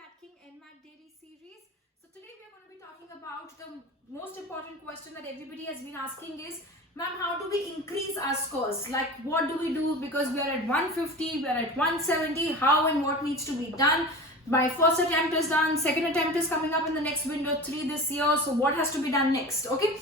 Cat King NMAT Daily series. So today we are going to be talking about the most important question that everybody has been asking is, ma'am, how do we increase our scores? Like, what do we do? Because we are at 150, we are at 170, how and what needs to be done? My first attempt is done, second attempt is coming up in the next window, 3 this year. So what has to be done next? Okay.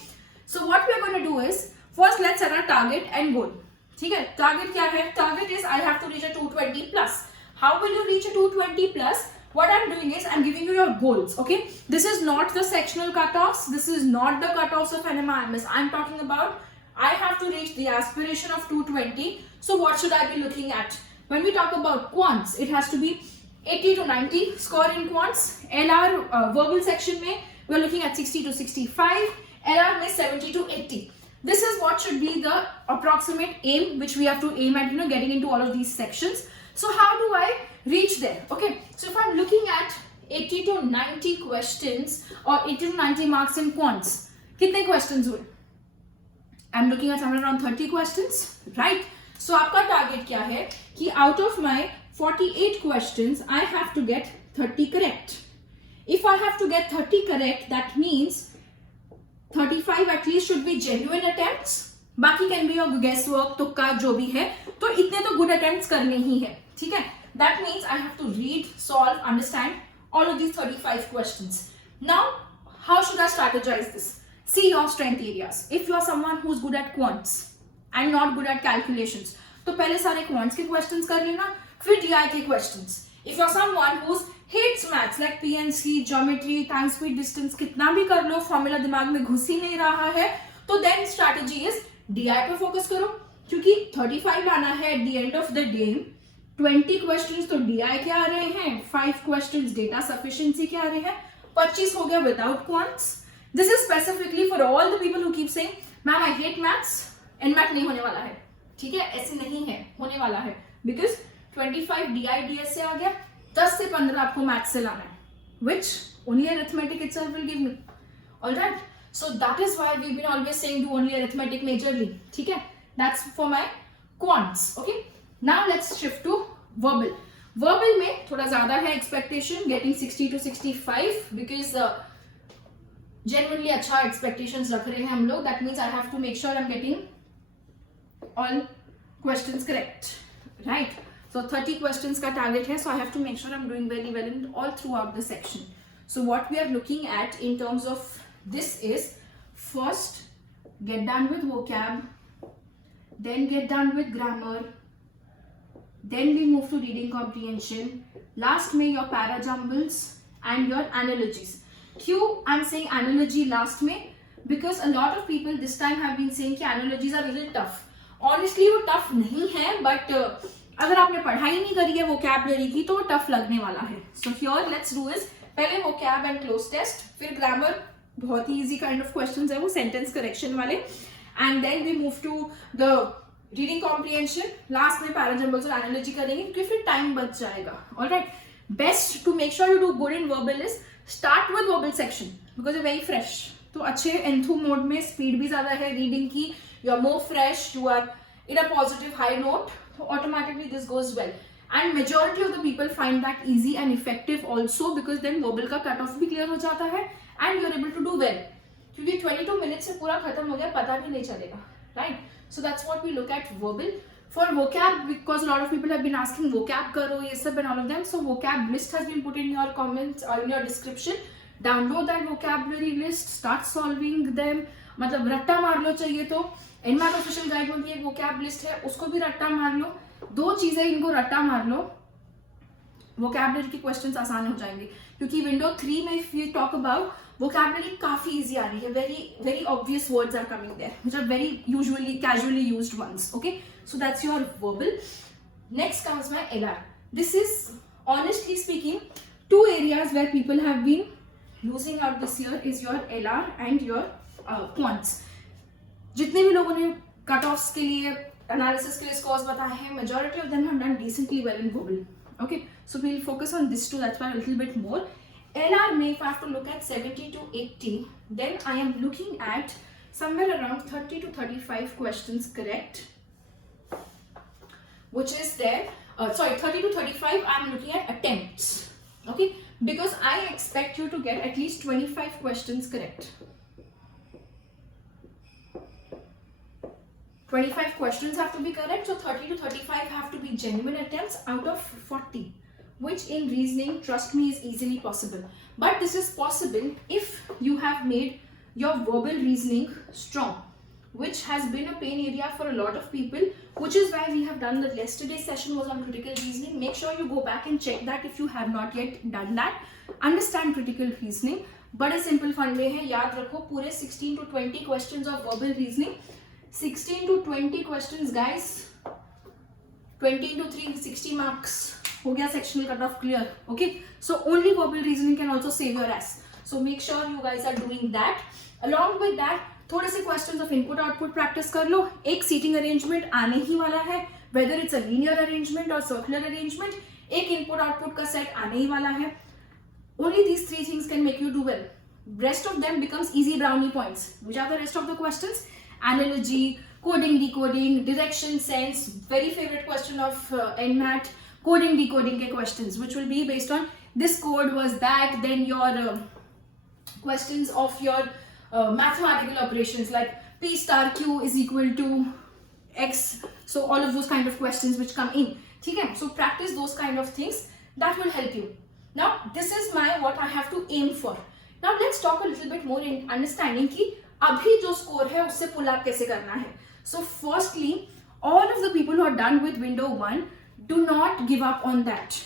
So what we are going to do is, first let's set our target and goal. Okay, target क्या है? Target is I have to reach a 220 plus. How will you reach a 220 plus? What I'm doing is I'm giving you your goals. Okay, this is not the sectional cutoffs. This is not the cutoffs of NMIMS. I'm talking about I have to reach the aspiration of 220. So what should I be looking at? When we talk about quants, it has to be 80 to 90 score in quants. LR verbal section में we're looking at 60 to 65. LR में 70 to 80. This is what should be the approximate aim which we have to aim at, getting into all of these sections. So how do I reach there? Okay, so if I'm looking at 80 to 90 questions or 80 to 90 marks in quants, कितने questions हुए? I'm looking at somewhere around 30 questions, right? So आपका target क्या है कि out of my 48 questions, I have to get 30 correct. If I have to get 30 correct, that means 35 at least should be genuine attempts. बाकी can be your guesswork, तुक्का जो भी है, तो इतने तो good attempts करने ही है, ठीक है? That means I have to read, solve, understand all of these 35 questions. Now, how should I strategize this? See your strength areas. If you are someone who's good at quants and not good at calculations, तो पहले सारे quants के questions कर लेना, फिर DI के questions. If you are someone who's hates maths like PNC, geometry, time, speed, distance, कितना भी कर लो, formula दिमाग में घुस ही नहीं रहा है, तो then strategy is DI पे focus करो, क्योंकि 35 लाना है at the end of the day. 20 questions तो DI के आ रहे हैं, 5 questions data sufficiency के आ रहे हैं, 25 हो गया without quants. This is specifically for all the people who keep saying, ma'am I hate maths, NMAT नहीं होने वाला है, ठीक है? ऐसे नहीं है, होने वाला है, because 25 DI DS से आ गया, 10 से 15 आपको मैथ्स से लाना है, which only arithmetic itself will give me. All right, so that is why we've been always saying do only arithmetic majorly, ठीक है? That's for my quants. Okay, now let's shift to verbal. Verbal में थोड़ा ज़्यादा है expectation, getting 60 to 65 because genuinely अच्छा expectations रख रहे हैं हम लोग. That means I have to make sure I'm getting all questions correct, right? So 30 questions का target है, so I have to make sure I'm doing very well in all throughout the section. So what we are looking at in terms of this is, first get done with vocab, then get done with grammar, then we move to reading comprehension, last में your para jumbles and your analogies. क्यों I'm saying analogy last में? Because a lot of people this time have been saying कि analogies are a little tough. Honestly वो tough नहीं है, but अगर आपने पढ़ाई नहीं करी है vocabulary की तो टफ लगने वाला है. So here let's do is पहले vocab and close test, फिर grammar बहुत ही easy kind of questions है वो sentence correction वाले, and then we move to the reading comprehension. Last में parajumbles और analogy करेंगे क्योंकि फिर time बच जाएगा. Alright, best to make sure you do good in verbal is start with verbal section because you're very fresh. तो अच्छे enthu mode में speed भी ज़्यादा है reading की, you're more fresh, you are in a positive high note. So automatically this goes well, and majority of the people find that easy and effective also because then verbal का cut off भी clear हो जाता है and you're able to do well, क्योंकि 22 minutes से पूरा खत्म हो गया, पता भी नहीं चलेगा, right? So that's what we look at verbal. For vocab, because a lot of people have been asking vocab करो ये सब and all of them, so vocab list has been put in your comments or in your description. Download that vocabulary list, start solving them. मतलब रट्टा मार लो चाहिए तो NMAT official guide में भी एक vocab लिस्ट है, उसको भी रट्टा मार लो. दो चीजें इनको रट्टा मार लो, vocabulary के क्वेश्चंस आसान हो जाएंगे, क्योंकि विंडो 3 में if we talk about vocabulary काफी इजी आ रही है. very obvious words are coming there which are very usually casually used ones. Okay, so that's your verbal. Next comes my LR. This is honestly speaking two areas where people have been losing out this year is your LR and your quants. जितने भी लोगों ने cut offs के लिए analysis के लिए scores बताए हैं, majority of them have done decently well in verbal. Okay, so we'll focus on this too, that's why a little bit more. LR में if I have to look at 70 to 80, then I am looking at somewhere around 30 to 35 questions correct, which is there. 30 to 35 I am looking at attempts. Okay, because I expect you to get at least 25 questions correct. 25 questions have to be correct, so 30 to 35 have to be genuine attempts out of 40, which in reasoning, trust me, is easily possible. But this is possible if you have made your verbal reasoning strong, which has been a pain area for a lot of people, which is why we have done the yesterday's session was on critical reasoning. Make sure you go back and check that if you have not yet done that. Understand critical reasoning. बड़े simple फंडे हैं, याद रखो पूरे 16 to 20 questions of verbal reasoning. 16 to 20 questions, guys. 20 into 3, 60 marks. हो गया sectional cutoff clear. Okay. So only verbal reasoning can also save your ass. So make sure you guys are doing that. Along with that, थोड़े से questions of input output practice कर लो. एक seating arrangement आने ही वाला है, whether it's a linear arrangement और circular arrangement. एक input output का सेट आने ही वाला है. Only these 3 things can make you do well. Rest of them becomes easy brownie points. Which are the rest of the questions? Analogy, coding, decoding, direction, sense. Very favorite question of NMAT. Coding, decoding के questions, which will be based on this code was that. Then your questions of your mathematical operations like P star Q is equal to X. So all of those kind of questions which come in. Okay? So practice those kind of things. That will help you. Now this is what I have to aim for. Now let's talk a little bit more in understanding कि अभी जो score है उससे pull up कैसे करना है. So firstly, all of the people who are done with window 1, do not give up on that.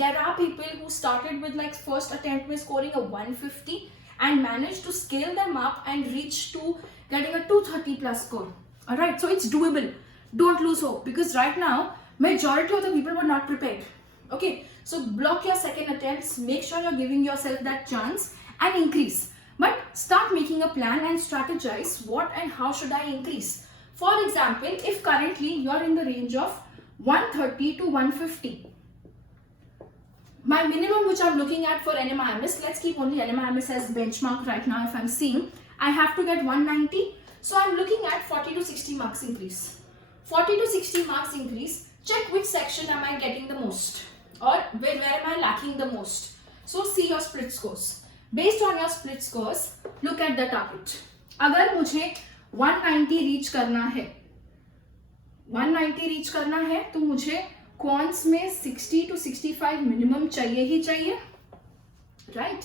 There are people who started with like first attempt with scoring a 150 and managed to scale them up and reach to getting a 230 plus score. Alright, so it's doable. Don't lose hope, because right now majority of the people were not prepared. Okay, so block your second attempts, make sure you're giving yourself that chance and increase. But start making a plan and strategize what and how should I increase. For example, if currently you're in the range of 130 to 150, my minimum which I'm looking at for NMIMS, let's keep only NMIMS as benchmark right now. If I'm seeing, I have to get 190. So I'm looking at 40 to 60 marks increase. 40 to 60 marks increase. Check which section am I getting the most, or where am I lacking the most. So see your split scores. Based on your split scores, look at the target. अगर मुझे 190 reach करना है, 190 reach करना है तो मुझे quants में 60 to 65 minimum चाहिए ही चाहिए, राइट.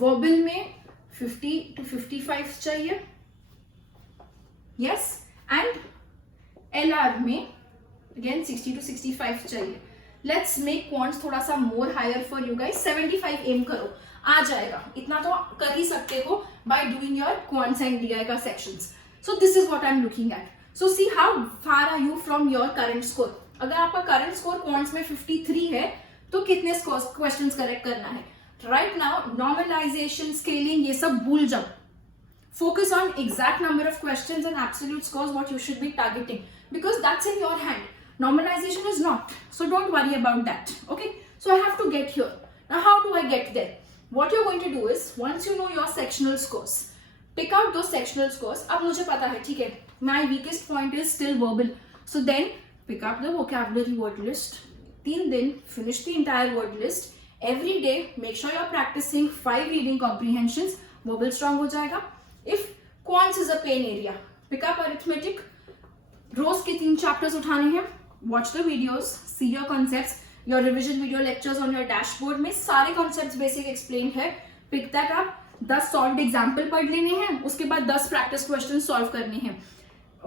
वर्बल में 50 to 55 चाहिए, यस. एंड एलआर में अगेन 60 to 65 चाहिए. लेट्स मेक क्वांट्स थोड़ा सा more higher for you guys. 75 aim करो, आ जाएगा. इतना तो कर ही सकते हो by doing your quants and DI का sections. So this is what I am looking at. So see how far are you from your current score. अगर आपका करंट स्कोर क्वांट्स में 53 है तो कितने क्वेश्चंस करेक्ट करना है. राइट नाउ नॉर्मलाइजेशन, स्केलिंग, ये सब भूल जाओ. Focus on exact number of questions and absolute scores what you should be targeting, because that's in your hand. Normalization is not, so don't worry about that. Okay, so I have to get here. Now how do I get there? What you're going to do is, once you know your sectional scores, pick out those sectional scores. अब मुझे पता है, ठीक है, my weakest point is still verbal, so then pick up the vocabulary word list. 3 दिन finish the entire word list. Every day make sure you're practicing 5 reading comprehensions. Verbal strong हो जाएगा. If quants is a pain area, pick up arithmetic. रोज के 3 chapters उठाने हैं. Watch the videos, see your concepts, your revision video lectures on your dashboard में सारे concepts basic explained है. Pick that up. 10 solved example पढ़ लेने हैं, उसके बाद 10 practice questions solve करने हैं.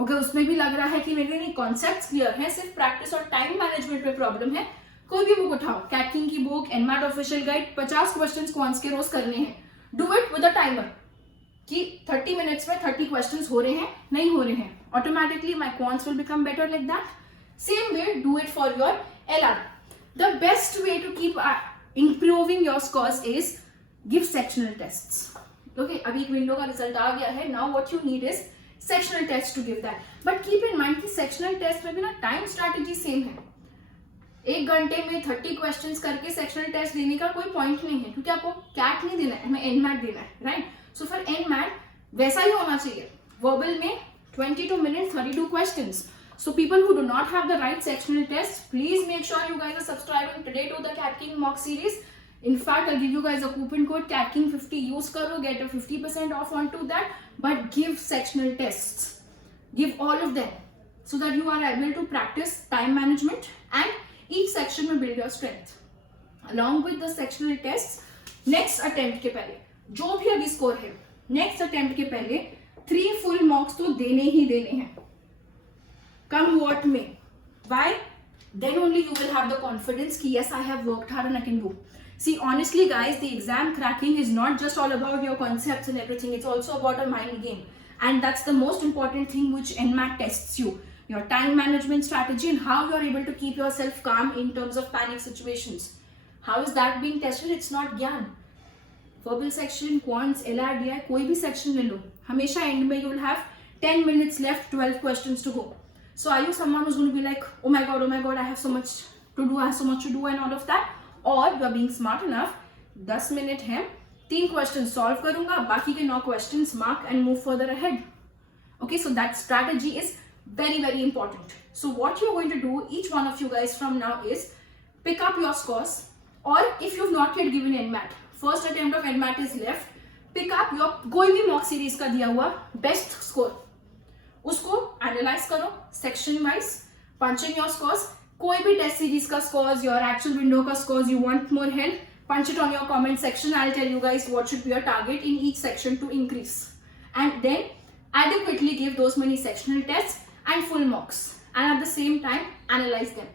ओके, उसमें भी लग रहा है कि मेरे नहीं concepts clear है, सिर्फ practice और time management में problem है. कोई भी बुक उठाओ, कैट किंग की book, NMAT official guide, 50 questions quants के रोज करने हैं. Do it with a timer कि 30 minutes में 30 questions हो रहे हैं, नहीं हो रहे हैं. Automatically my quants will become better like that. Same way, do it for your LR. The best way to keep improving your scores is give sectional tests. Okay, अभी एक window का result आ गया है. Now what you need is sectional tests to give that. But keep in mind कि sectional test में भी ना time strategy same है. 1 घंटे में 30 questions करके sectional test देने का कोई point नहीं है, क्योंकि आपको CAT नहीं देना है, हमें NMAT देना है, right? So for NMAT वैसा ही होना चाहिए. Verbal में 22 minutes 32 questions. So people who do not have the right sectional tests, please make sure you guys are subscribing today to the CAT King mock series. In fact, I'll give you guys a coupon code CATKING50. Use karo, get a 50% off onto that. But give sectional tests. Give all of them so that you are able to practice time management and each section will build your strength. Along with the sectional tests, next attempt के पहले जो भी अभी score है, next attempt के पहले 3 full marks तो देने ही देने हैं. Come what may. Why? Then only you will have the confidence कि yes, I have worked hard and I can do. See, honestly guys, the exam cracking is not just all about your concepts and everything. It's also about a mind game. And that's the most important thing which NMAT tests you. Your time management strategy and how you're able to keep yourself calm in terms of panic situations. How is that being tested? It's not ज्ञान. Verbal section, quants, LRDI, कोई भी section ले लो. हमेशा end में you will have 10 minutes left, 12 questions to go. So are you someone who's going to be like, oh my god, I have so much to do, I have so much to do and all of that? Or you are being smart enough, 10 minutes है, 3 questions solve करूँगा, बाकी के 9 questions mark and move further ahead. Okay, so that strategy is very, very important. So what you're going to do, each one of you guys from now is pick up your scores, or if you've not yet given NMAT, first attempt of NMAT is left, pick up your कोई भी mock series का दिया हुआ best score, उसको analyze करो section wise, punch in your scores. कोई भी test series का scores, your actual window का scores, you want more help, punch it on your comment section. I'll tell you guys what should be your target in each section to increase, and then adequately give those many sectional tests and full mocks, and at the same time analyze them.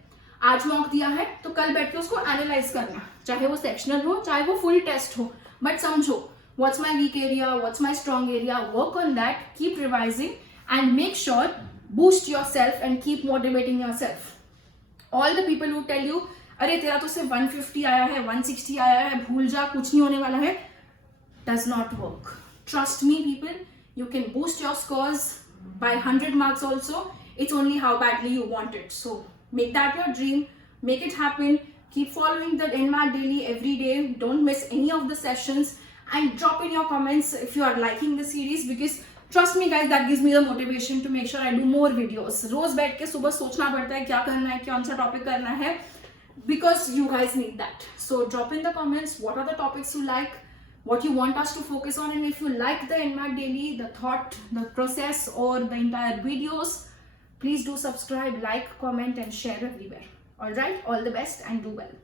आज mock दिया है तो कल बैठ के उसको analyze करना, चाहे वो sectional हो चाहे वो full test हो, but समझो what's my weak area, what's my strong area, work on that, keep revising and make sure boost yourself and keep motivating yourself. All the people who tell you अरे तेरा तो सिर्फ 150 आया है, 160 आया है, भूल जा, कुछ नहीं होने वाला है, does not work. Trust me people, you can boost your scores by 100 marks also. It's only how badly you want it. So make that your dream, make it happen. Keep following the NMAT daily every day. Don't miss any of the sessions and drop in your comments if you are liking the series, because trust me guys, that gives me the motivation to make sure I do more videos. रोज बैठ के सुबह सोचना पड़ता है क्या करना है, कौन सा टॉपिक करना है, because you guys need that. So drop in the comments what are the topics you like, what you want us to focus on, and if you like the NMAT daily, the thought, the process or the entire videos, please do subscribe, like, comment and share everywhere. Alright, all the best and do well.